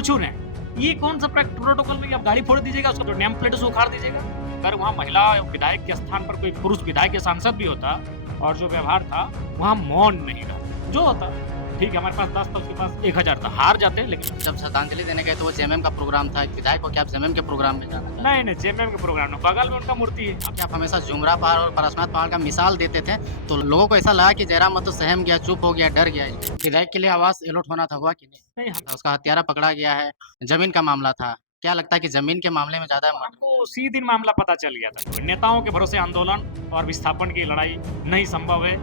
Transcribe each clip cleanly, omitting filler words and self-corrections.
कुछ नहीं। ये कौन सा प्रोटोकॉल में कि आप गाड़ी फोड़ दीजिएगा, उसका नेम प्लेट से उखाड़ दीजिएगा। अगर वहाँ महिला विधायक के स्थान पर कोई पुरुष विधायक या सांसद भी होता और जो व्यवहार था, वहाँ मौन नहीं रहा। जो होता, ठीक है हमारे पास 10 था, उसके पास 1000 था, हार जाते लेकिन जब श्रद्धांजलि देने गए तो वो जेएमएम का प्रोग्राम था, एक विधायक को क्या आप जेएमएम के प्रोग्राम में जाना चाहते नहीं, नहीं जेएमएम के प्रोग्राम में, बगल में उनका मूर्ति है। हैं? कि आप हमेशा जुमरा पहाड़ और पारसनाथ पहाड़ का मिसाल देते थे, तो लोगों को ऐसा लगा कि जयराम महतो सहम गया, चुप हो गया, डर गया। विधायक के लिए आवास अलॉट होना था, हुआ कि नहीं? नहीं हम उसका हत्यारा पकड़ा गया है, ज़मीन का मामला था। क्या लगता है कि ज़मीन के मामले में ज़्यादा हमको उसी दिन मामला पता चल गया था। नेताओं के भरोसे आंदोलन और विस्थापन की लड़ाई नहीं संभव है,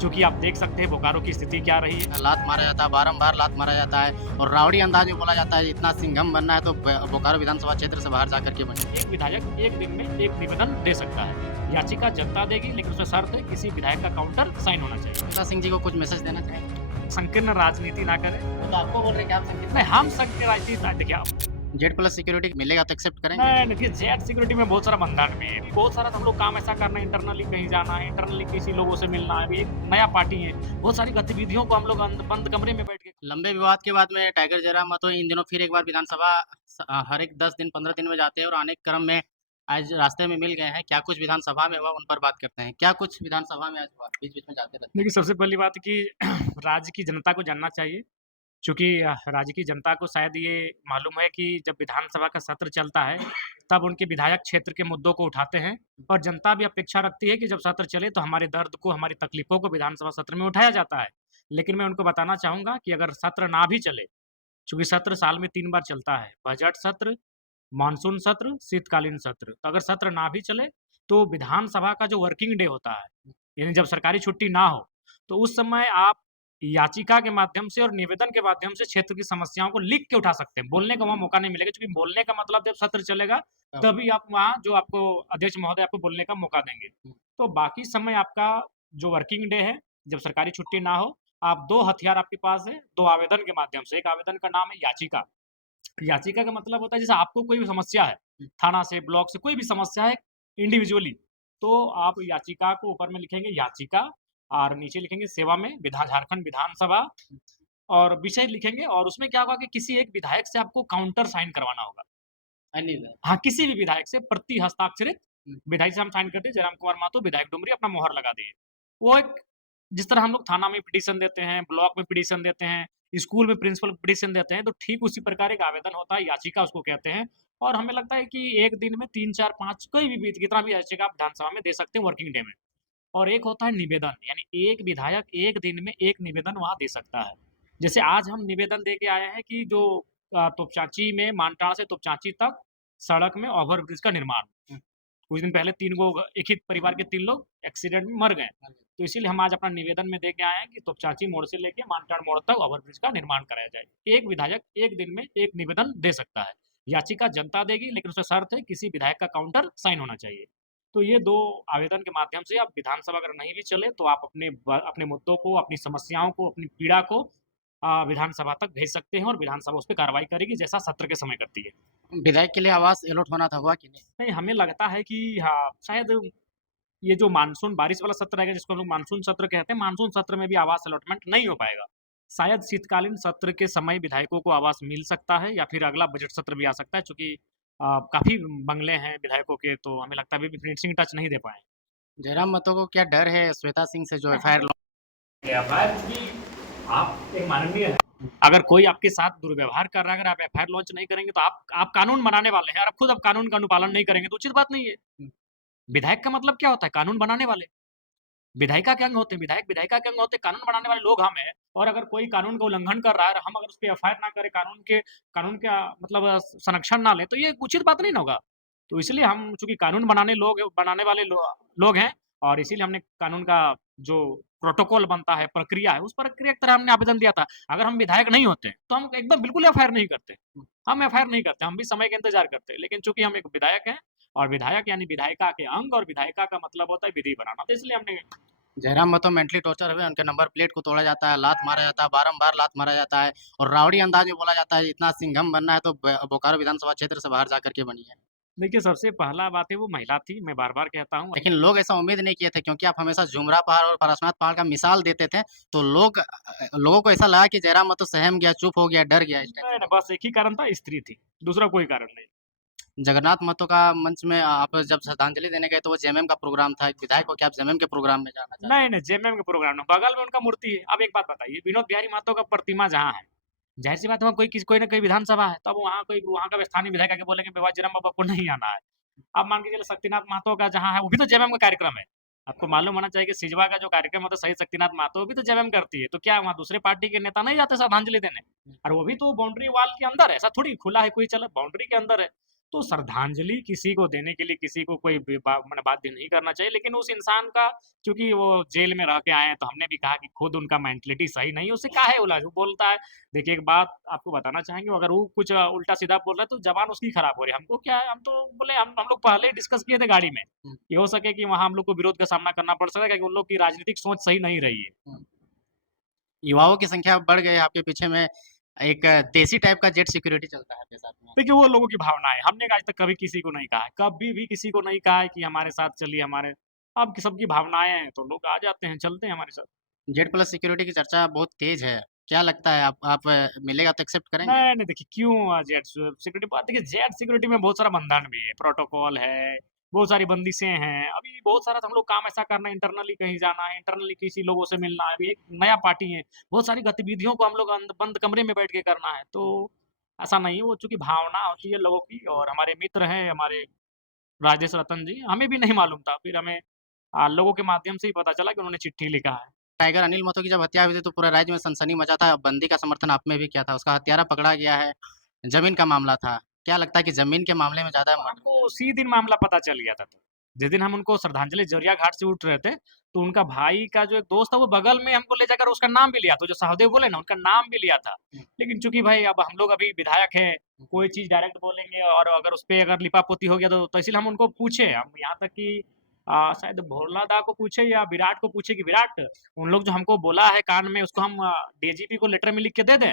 चूँकि आप देख सकते हैं बोकारो की स्थिति क्या रही है। लात मारा जाता है, बारंबार लात मारा जाता है और रावड़ी अंदाज में बोला जाता है, इतना सिंघम बनना है तो बोकारो विधानसभा क्षेत्र से बाहर जाकर के बने। एक विधायक एक दिन में एक निवेदन दे सकता है। याचिका जनता देगी, लेकिन उसमें शर्त है किसी विधायक का काउंटर साइन होना चाहिए। मिथिला सिंह जी को कुछ मैसेज देना चाहेंगे? संकीर्ण राजनीति ना करें। वो तो आपको बोल रहे हैं कि आप संकेत नहीं, हम संकीर्ण राजनीति ना देखिए आप जेड प्लस सिक्योरिटी मिलेगा तो एक्सेप्ट करेंगे? नहीं, देखिए जेड सिक्योरिटी में बहुत सारा बंधन भी है। बहुत सारा तो हम लोग काम ऐसा करना है, इंटरनली कहीं जाना है, इंटरनली किसी लोगों से मिलना है। अभी एक नया पार्टी है, बहुत सारी गतिविधियों को हम लोग बंद कमरे में बैठ के लंबे विवाद के बाद में टाइगर जयराम महतो इन दिनों फिर एक बार विधानसभा हर एक 10 दिन 15 दिन में जाते हैं और आने के क्रम में आज रास्ते में मिल गए हैं। क्या कुछ विधानसभा में हुआ उन पर बात करते हैं। क्या कुछ विधानसभा में आज हुआ? बीच-बीच में जाते रहते हैं। देखिए, सबसे पहली बात कि राज्य की जनता को जानना चाहिए, चूँकि राज्य की जनता को शायद ये मालूम है कि जब विधानसभा का सत्र चलता है, तब उनके विधायक क्षेत्र के मुद्दों को उठाते हैं और जनता भी अपेक्षा रखती है कि जब सत्र चले तो हमारे दर्द को, हमारी तकलीफ़ों को विधानसभा सत्र में उठाया जाता है। लेकिन मैं उनको बताना चाहूँगा कि अगर सत्र ना भी चले, चूँकि सत्र साल में 3 बार चलता है, बजट सत्र, मानसून सत्र, शीतकालीन सत्र। तो अगर सत्र ना भी चले, तो विधानसभा का जो वर्किंग डे होता है, यानी जब सरकारी छुट्टी ना हो, तो उस समय आप याचिका के माध्यम से और निवेदन के माध्यम से क्षेत्र की समस्याओं को लिख के उठा सकते हैं। बोलने का वहाँ मौका नहीं मिलेगा, क्योंकि बोलने का मतलब जब सत्र चलेगा, तभी आप वहाँ जो आपको अध्यक्ष महोदय आपको बोलने का मौका देंगे। तो बाकी समय आपका जो वर्किंग डे है, जब सरकारी छुट्टी ना हो, आप 2 हथियार आपके पास है, 2 आवेदन के माध्यम से। एक आवेदन का नाम है याचिका। याचिका का मतलब होता है जैसे आपको कोई भी समस्या है, थाना से, ब्लॉक से कोई भी समस्या है इंडिविजुअली, तो आप याचिका को ऊपर में लिखेंगे याचिका और नीचे लिखेंगे सेवा में झारखंड विधानसभा और विषय लिखेंगे और उसमें क्या होगा कि किसी एक विधायक से आपको काउंटर साइन करवाना होगा। हाँ, किसी भी विधायक से प्रति हस्ताक्षरित विधायक से हम साइन करते हैं, जयराम कुमार महतो विधायक डुमरी अपना मोहर लगा दिए। वो एक जिस तरह हम लोग थाना में पिटीशन देते हैं, ब्लॉक में पिटीशन देते हैं, स्कूल में प्रिंसिपल को पिटीशन देते हैं, तो ठीक उसी प्रकार एक आवेदन होता है, याचिका उसको कहते हैं। और हमें लगता है कि एक दिन में 3, 4, 5 कोई भी कितना भी याचिका आप विधानसभा में दे सकते हैं वर्किंग डे में। और एक होता है निवेदन, यानी एक विधायक एक दिन में एक निवेदन वहाँ दे सकता है। जैसे आज हम निवेदन दे के आए हैं कि जो तोपचांची में मानटाड़ से तोपचांची तक सड़क में ओवरब्रिज का निर्माण। कुछ दिन पहले 3 गो एक ही परिवार के 3 लोग एक्सीडेंट में मर गए। तो इसीलिए हम आज अपना निवेदन में दे के आए हैं कि तोपचांची मोड़ से लेके मानटाड़ मोड़ तक ओवरब्रिज का निर्माण कराया जाए। एक विधायक एक दिन में एक निवेदन दे सकता है। याचिका जनता देगी, लेकिन उसमें शर्त है किसी विधायक का काउंटर साइन होना चाहिए। तो ये 2 आवेदन के माध्यम से आप विधानसभा अगर नहीं भी चले तो आप अपने मुद्दों को, अपनी समस्याओं को, अपनी पीड़ा को विधानसभा तक भेज सकते हैं और विधानसभा उस पे कार्रवाई करेगी जैसा सत्र के समय करती है। विधायक के लिए आवास अलॉट होना था, हुआ कि नहीं? नहीं, हमें लगता है कि हाँ, शायद ये जो मानसून बारिश वाला सत्र रहेगा जिसको हम लोग मानसून सत्र कहते हैं, मानसून सत्र में भी आवास अलॉटमेंट नहीं हो पाएगा। शायद शीतकालीन सत्र के समय विधायकों को आवास मिल सकता है या फिर अगला बजट सत्र भी आ सकता है, चूँकि काफ़ी बंगले हैं विधायकों के, तो हमें लगता है अभी भी फिनिशिंग टच नहीं दे पाए हैं। जयराम महतो को क्या डर है श्वेता सिंह से जो एफआईआर एफआईआर की आप एक माननीय है। अगर कोई आपके साथ दुर्व्यवहार कर रहा है, अगर आप एफआईआर लॉन्च नहीं करेंगे तो आप कानून बनाने वाले हैं और आप खुद कानून का अनुपालन नहीं करेंगे तो उचित बात नहीं है। विधायक का मतलब क्या होता है? कानून बनाने वाले। विधायिका के अंग होते हैं, विधायक विधायिका के अंग होते हैं, कानून बनाने वाले लोग हम हैं। और अगर कोई कानून का उल्लंघन कर रहा है और हम अगर उसपे एफआईआर ना करें, कानून का मतलब संरक्षण ना लें, तो ये उचित बात नहीं ना होगा। तो इसलिए हम चूँकि कानून बनाने वाले लोग हैं और इसीलिए हमने कानून का जो प्रोटोकॉल बनता है, प्रक्रिया है, उस प्रक्रिया की तरह हमने आवेदन दिया था। अगर हम विधायक नहीं होते, तो हम एकदम बिल्कुल एफआईआर नहीं करते। हम एफआईआर नहीं करते, हम भी समय का इंतज़ार करते। लेकिन चूँकि हम एक विधायक हैं और विधायक यानी विधायिका के अंग और विधायिका का मतलब होता है विधि बनाना, तो इसलिए हमने जयराम महतो मेंटली टॉर्चर हुए, उनके नंबर प्लेट को तोड़ा जाता है, लात मारा जाता है, बारंबार लात मारा जाता है और रावड़ी अंदाज में बोला जाता है, इतना सिंघम बनना है तो बोकारो विधानसभा क्षेत्र से बाहर जा कर के बनिए। देखिए, सबसे पहला बात है वो महिला थी, मैं बार-बार कहता हूँ। लेकिन लोग ऐसा उम्मीद नहीं किए थे क्योंकि आप हमेशा झुमरा पहाड़ और पारसनाथ पहाड़ का मिसाल देते थे, तो लोगों को ऐसा लगा कि जयराम महतो सहम गया, चुप हो गया, डर गया इस टाइप नहीं, से नहीं, लोग। बस एक ही कारण था, स्त्री थी, दूसरा कोई कारण नहीं। जगन्नाथ महतो का मंच में आप जब श्रद्धांजलि देने गए तो वो जेएमएम का प्रोग्राम था, एक विधायक हो के आप जेएमएम के प्रोग्राम में जाना चाहते नहीं, हैं। नहीं, जेएमएम के प्रोग्राम में, बगल में उनका मूर्ति है। अब एक बात बताइए, विनोद बिहारी महतो का प्रतिमा जहाँ है, ज़ाहिर-सी बात है वहाँ कोई न कोई विधानसभा है, तब वहाँ कोई वहाँ का स्थानीय विधायक आके बोलेंगे कि जयराम बाबा को नहीं आना है। अब मान के चलिए शक्तिनाथ महतो का जहाँ है, वो भी तो जेएमएम का कार्यक्रम है। आपको मालूम होना चाहिए कि सिजवा का जो कार्यक्रम होता है शहीद शक्तिनाथ महतो, वो भी तो जेएमएम करती है। तो क्या वहाँ दूसरे पार्टी के नेता नहीं जाते श्रद्धांजलि देने? और वो भी तो बाउंड्री वॉल के अंदर है, ऐसा थोड़ी खुला है कोई चला बाउंड्री के अंदर है। तो श्रद्धांजलि किसी को देने के लिए किसी को कोई माने बाध्य नहीं करना चाहिए, लेकिन उस इंसान का चूँकि वो जेल में रह के आए हैं, तो हमने भी कहा कि खुद उनका मेंटालिटी सही नहीं है, उससे काहे वो बोलता है। देखिए, एक बात आपको बताना चाहेंगे, अगर वो कुछ उल्टा-सीधा बोल रहा है, तो ज़बान उसकी खराब हो रही है। हमको क्या है, हम तो बोले हम लोग पहले ही डिस्कस किए थे गाड़ी में, हुँ, ये हो सके कि वहाँ हम लोग को विरोध का सामना करना पड़ सके, क्योंकि उन लोग की राजनीतिक सोच सही नहीं रही है। हुँ। युवाओं की संख्या बढ़ गई है आपके पीछे में एक देसी टाइप का जेट सिक्योरिटी चलता है आपके साथ में। देखिए, वो लोगों की भावनाएँ, हमने आज तक कभी किसी को नहीं कहा है, कभी भी किसी को नहीं कहा है कि हमारे साथ चलिए हमारे अब सबकी भावनाएँ हैं, तो लोग आ जाते हैं, चलते हैं हमारे साथ। जेड प्लस सिक्योरिटी की चर्चा बहुत तेज़ है। क्या लगता है आप मिलेगा तो एक्सेप्ट करेंगे? नहीं, नहीं देखिए क्यों जेड सिक्योरिटी बात देखिए जेड सिक्योरिटी में बहुत सारा बंधन भी है, प्रोटोकॉल है, बहुत सारी बंदिशें हैं। अभी बहुत सारा तो हम लोग काम ऐसा करना है, इंटरनली कहीं जाना है, इंटरनली किसी लोगों से मिलना है। अभी एक नया पार्टी है, बहुत सारी गतिविधियों को हम लोग बंद कमरे में बैठ के करना है। तो ऐसा नहीं है, वो चूँकि भावना होती है लोगों की और हमारे मित्र हैं, हमारे राजेश रतन जी, हमें भी नहीं मालूम था। फिर हमें लोगों के माध्यम से ही पता चला कि उन्होंने चिट्ठी लिखा है। टाइगर अनिल महतो की जब हत्या हुई थी तो पूरे राज्य में सनसनी मचा था। बंदी का समर्थन आप में भी किया था। उसका हत्यारा पकड़ा गया है। ज़मीन का मामला था। क्या लगता है कि ज़मीन के मामले में ज़्यादा तो मर्डर हमको हुआ है? उसी दिन मामला पता चल गया था। जिस दिन हम उनको श्रद्धांजलि जौरिया घाट से उठ रहे थे, तो उनका भाई का जो एक दोस्त था, वो बगल में हमको ले जाकर उसका नाम भी लिया था, जो सहदेव बोले ना, उनका नाम भी लिया था। हुँ, लेकिन चूँकि भाई अब हम लोग अभी विधायक हैं, हुँ, कोई चीज़ डायरेक्ट बोलेंगे और अगर उसपे अगर लिपा-पोती हो गया तो इसलिए हम उनको पूछे, हम यहाँ तक कि शायद भोला दा को पूछे या विराट को पूछे कि विराट, उन लोग जो हमको बोला है कान में, उसको हम डीजीपी को लेटर में लिख के दे दें?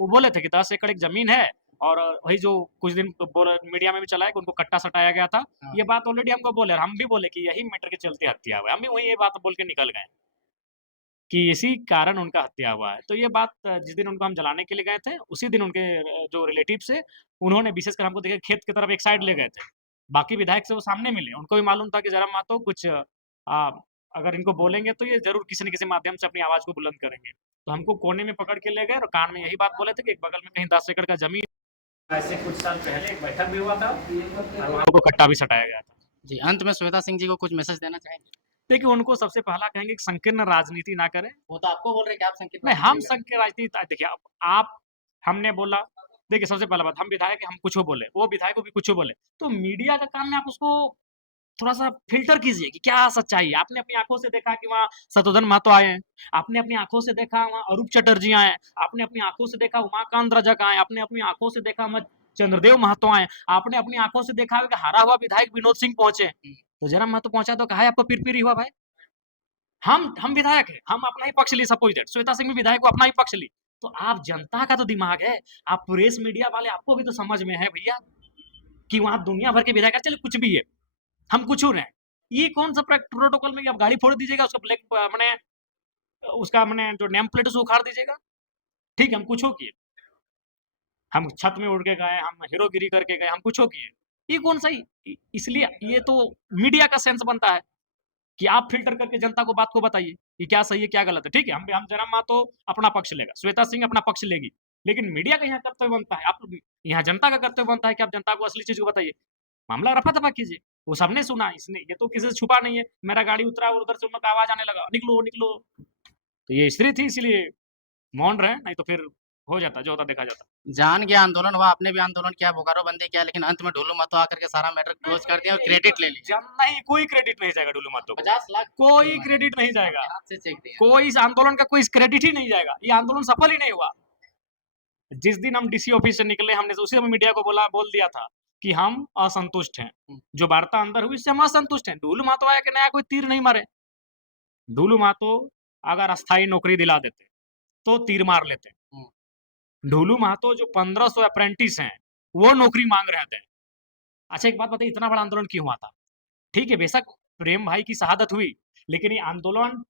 वो बोले थे कि 10 एकड़ एक ज़मीन है और वही जो कुछ दिन बोला मीडिया में भी चला है कि उनको कट्टा सटाया गया था। हाँ। ये बात ऑलरेडी हमको बोले और हम भी बोले कि यही मैटर के चलते हत्या हुआ है। हम भी वही ये बात बोल के निकल गए कि इसी कारण उनका हत्या हुआ है। तो ये बात जिस दिन उनको हम जलाने के लिए गए थे, उसी दिन उनके जो रिलेटिव्स है, उन्होंने विशेषकर हमको देखिए खेत की तरफ एक साइड ले गए थे। बाकी विधायक से वो सामने मिले। उनको भी मालूम था कि जयराम महतो कुछ अगर इनको बोलेंगे तो ये ज़रूर किसी न किसी माध्यम से अपनी आवाज़ को बुलंद करेंगे। तो हमको कोने में पकड़ के ले गए और कान में यही बात बोले थे कि एक बगल में कहीं 10 एकड़ का ज़मीन ऐसे कुछ साल पहले एक बैठक भी हुआ था और वहाँ को कट्टा भी सटाया गया था। जी, अंत में श्वेता सिंह जी को कुछ मैसेज देना चाहेंगे? देखिए, उनको सबसे पहला कहेंगे कि संकीर्ण राजनीति ना करें। वो तो आपको बोल रहे हैं कि आप संकीर्ण नहीं, हम राजनीति कर रहे संकीर्ण राजनीति देखिए अब आप हमने बोला देखिए सबसे पहला बात हम विधायक हैं, हम कुछ बोले, वो विधायक को भी कुछ बोले। तो मीडिया का काम है आप उसको थोड़ा-सा फ़िल्टर कीजिए कि क्या सच्चाई है। आपने अपनी आँखों से देखा कि वहाँ शत्रुघ्न महतो आए हैं। आपने अपनी आँखों से देखा वहाँ अरूप चटर्जी आए हैं। आपने अपनी आँखों से देखा उमाकांत रजक आए हैं। आपने अपनी आँखों से देखा वहाँ चंद्रदेव महतो आए हैं। आपने अपनी आँखों से देखा होगा कि हारा हुआ विधायक विनोद सिंह पहुँचे। हैं। तो जयराम महतो पहुँचा तो काहे आपको पिरपिरी हुआ भाई? हम विधायक हैं, हम अपना ही पक्ष ली सपोज़ दैट श्वेता सिंह भी विधायक को अपना ही पक्ष ली। तो आप जनता का तो दिमाग है, आप प्रेस मीडिया वाले आपको भी तो समझ में है भैया, कि वहाँ दुनिया भर के विधायक हैं, चलिए कुछ भी है, हम कुछ हो रहे हैं। ये कौन-सा प्रोटोकॉल में कि आप गाड़ी फोड़ दीजिएगा, उसका ब्लैक मने उसका मने जो नेम प्लेट है उसे उखाड़ दीजिएगा, ठीक है हम कुछ हो किए। हम छत में उड़ के गए, हम हीरोगिरी करके गए, हम कुछ हो किए। ये कौन-सा इसलिए ये तो मीडिया का सेंस बनता है। कि आप फ़िल्टर करके जनता को बात को बताइए, कि क्या सही है, क्या गलत है। ठीक है, हम जयराम महतो अपना पक्ष लेगा, श्वेता सिंह अपना पक्ष लेगी। लेकिन मीडिया का यहाँ कर्तव्य बनता है, आप यहाँ जनता का कर्तव्य बनता है कि आप जनता को असली चीज़ को बताइए। मामला रफा-दफा कीजिए, वो सबने सुना, इसने ये तो किसी से छुपा नहीं है। मेरा गाड़ी उतरा और उधर से उन लोग का आवाज़ आने लगा, "निकलो, निकलो।" तो ये स्त्री थी इसीलिए मौन रहे, नहीं तो फिर हो जाता, जो होता देखा जाता। जान गया आंदोलन हुआ, आपने भी आंदोलन किया, बोकारो बंदी किया, लेकिन अंत में ढुल्लू महतो आकर के सारा मैटर नहीं, क्लोज़ कर दिया और यही तो क्रेडिट ले लिया। नहीं, कोई क्रेडिट नहीं जाएगा डुल्लू महतो को। 50 लाख कोई जुर्माना क्रेडिट नहीं जाएगा। आपके हाथ से चेक दिया। कोई इस आंदोलन का कोई क्रेडिट ही नहीं जाएगा। ये आंदोलन सफल ही नहीं हुआ। जिस दिन हम डीसी ऑफिस से निकले हमने उसी समय मीडिया को बोल दिया था कि हम असंतुष्ट हैं। हुँ, जो वार्ता अंदर हुई इससे हम असंतुष्ट हैं। ढूलू महतो आया कि नया कोई तीर नहीं मारे। ढूलू महतो अगर अस्थायी नौकरी दिला देते, तो तीर मार लेते। हुँ। ढूलू महतो जो 1500 अप्रेंटिस हैं, वो नौकरी माँग रहे थे। अच्छा, एक बात बताइए, इतना बड़ा आंदोलन क्यों हुआ था? ठीक है, बेशक प्रेम भाई की शहादत हुई, लेकिन ये आंदोलन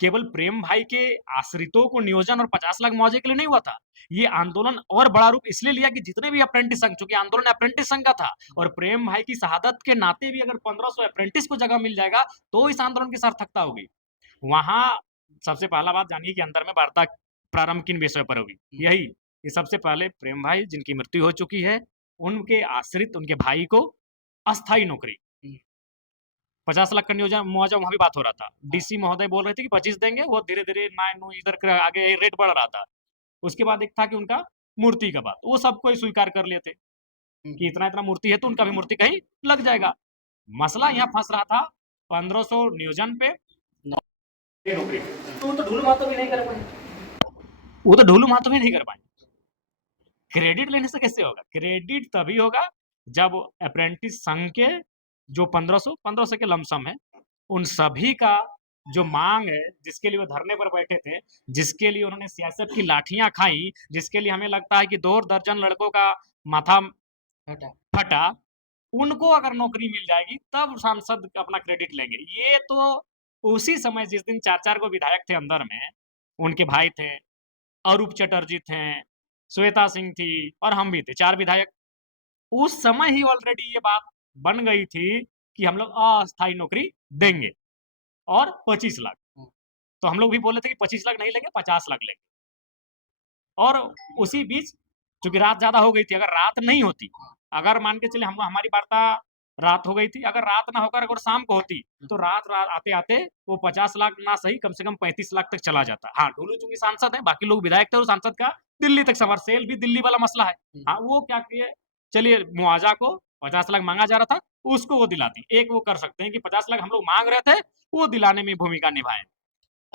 केवल प्रेम भाई के आश्रितों को नियोजन और 50 लाख मुआवजे के लिए नहीं हुआ था। ये आंदोलन और बड़ा रूप इसलिए लिया कि जितने भी अप्रेंटिस संघ, चूँकि आंदोलन अप्रेंटिस संघ का था और प्रेम भाई की शहादत के नाते भी अगर 1500 अप्रेंटिस को जगह मिल जाएगा, तो इस आंदोलन की सार्थकता होगी। वहाँ सबसे पहला बात जानिए कि अंदर में वार्ता प्रारंभ किन विषय पर हुई? यही कि सबसे पहले प्रेम भाई जिनकी मृत्यु हो चुकी है, उनके आश्रित उनके भाई को अस्थायी नौकरी, 50 लाख का नियोजन मुआवजा वहाँ भी बात हो रहा था। डीसी महोदय बोल रहे थे कि 25 देंगे, वो धीरे-धीरे 9 इधर का आगे रेट बढ़ रहा था। उसके बाद एक था कि उनका मूर्ति का बात, वो सब कोई स्वीकार कर लिए थे कि इतना-इतना मूर्ति है तो उनका भी मूर्ति कहीं लग जाएगा। मसला यहाँ फँस रहा था 1500 नियोजन पे नौकरी, तो वो तो ढूलू-मातो भी नहीं कर पाए। वो तो ढूलू-मातो भी नहीं कर पाए। क्रेडिट लेने से कैसे होगा? क्रेडिट तभी होगा जब अप्रेंटिस संघ के जो 1500 के लमसम है, उन सभी का जो माँग है, जिसके लिए वो धरने पर बैठे थे, जिसके लिए उन्होंने सियासत की लाठियाँ खाई, जिसके लिए हमें लगता है कि 2 दर्जन लड़कों का माथा हटा। फटा, उनको अगर नौकरी मिल जाएगी, तब सांसद अपना क्रेडिट लेंगे। ये तो उसी समय जिस दिन 4-4 गो विधायक थे अंदर में, उनके भाई थे, अरूप चटर्जी थे, श्वेता सिंह थी और हम भी थे, 4 विधायक। उस समय ही ऑलरेडी ये बात बन गई थी कि हम लोग अस्थायी नौकरी देंगे और 25 लाख। हुँ। तो हम लोग भी बोले थे कि 25 लाख नहीं लेंगे, 50 लाख लेंगे। और उसी बीच चूँकि रात ज़्यादा हो गई थी, अगर रात नहीं होती, अगर मान के चलिए हम हमारी वार्ता रात हो गई थी, अगर रात ना होकर अगर शाम को होती, तो रात आते-आते वो 50 लाख ना सही कम से कम 35 लाख तक चला जाता। हाँ, ढुलू चूँकि सांसद हैं, बाकी लोग विधायक थे और सांसद का दिल्ली तक सफर, सेल भी दिल्ली वाला मसला है। हाँ, वो क्या किए, चलिए मुआवजा को 50 लाख माँगा जा रहा था, उसको वो दिला दी। एक वो कर सकते हैं कि 50 लाख हम लोग माँग रहे थे, वो दिलाने में भूमिका निभाएँ।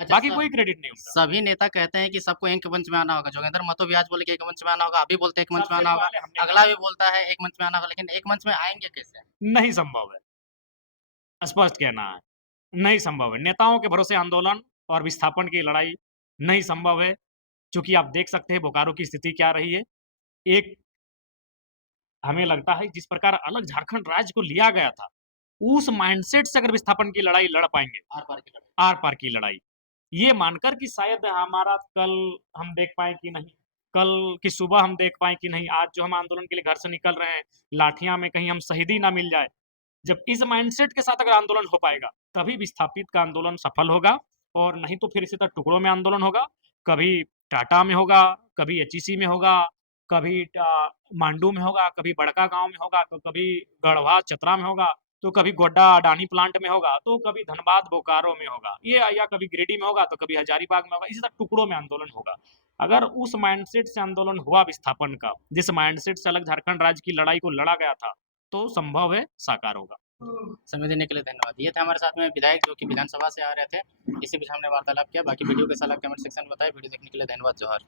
अच्छा बाकी कोई क्रेडिट नहीं उनका। सभी नेता कहते हैं कि सबको एक मंच में आना होगा। जोगेंद्र महतो भी आज बोले कि एक मंच में आना होगा, आप भी बोलते हैं एक मंच में सबसे आना होगा, पहले हमने अगला कहा भी बोलता है एक मंच में आना होगा, लेकिन एक मंच में आएँगे कैसे? नहीं संभव है, स्पष्ट कहना है, नहीं संभव है। नेताओं के भरोसे आंदोलन और विस्थापन की लड़ाई नहीं संभव है, चूँकि आप देख सकते हैं बोकारो की स्थिति क्या रही है। एक हमें लगता है जिस प्रकार अलग झारखंड राज्य को लिया गया था, उस माइंडसेट से अगर विस्थापन की लड़ाई लड़ पाएँगे, आर-पार की लड़ाई। आर-पार की लड़ाई, ये मानकर कि शायद हमारा कल हम देख पाएँ कि नहीं, कल की सुबह हम देख पाएँ कि नहीं, आज जो हम आंदोलन के लिए घर से निकल रहे हैं, लाठियाँ में कहीं हम शहीदी ना मिल जाए। जब इस माइंडसेट के साथ अगर आंदोलन हो पाएगा, तभी विस्थापित का आंदोलन सफल होगा और नहीं तो फिर इसी तरह टुकड़ों में आंदोलन होगा। कभी टाटा में होगा, कभी एचईसी में होगा, कभी मांडू में होगा, कभी बड़का गाँव में होगा, तो कभी गढ़वा, चतरा में होगा, तो कभी गोड्डा अडानी प्लांट में होगा, तो कभी धनबाद, बोकारो में होगा। ये या कभी गिरिडीह में होगा, तो कभी हजारीबाग में होगा, इसी तरह टुकड़ों में आंदोलन होगा। अगर उस माइंडसेट से आंदोलन हुआ विस्थापन का, जिस माइंडसेट से अलग झारखंड राज्य की लड़ाई को लड़ा गया था, तो संभव है साकार होगा। समय देने के लिए धन्यवाद। ये थे हमारे साथ में विधायक जो कि विधानसभा से आ रहे थे। इसी बीच हमने वार्तालाप किया। बाकी वीडियो कैसा लगा कमेंट सेक्शन में बताएँ। वीडियो देखने के लिए धन्यवाद। जोहार।